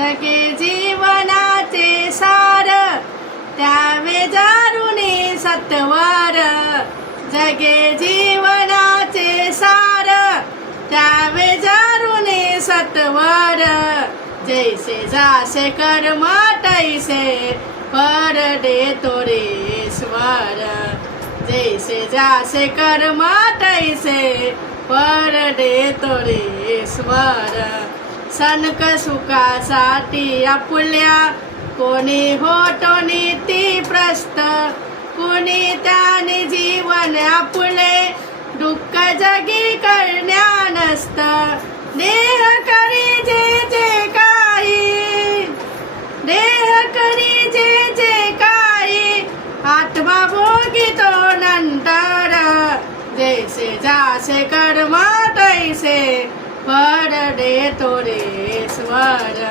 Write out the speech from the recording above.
जगे जीवनाचे सार त्यावे जारुनी सत्वर जगे जीवनाचे सार त्यावे जारुनी सत्वर जैसे जासे कर्म तैसे पर देतो रे ईश्वर जैसे जासे कर्म तैसे पर देतो रे ईश्वर सनक सुखासाठी आपुल्या कोणी होतो नीतीप्रस्त कोणी त्याने जीवन आपुले दुःख जगी करण्या नसत देह करी जे जे काही देह करी जे जे काही आत्मा भोगितो नंतर जैसे जासे कर्म तैसे पर देतो रे ईश्वर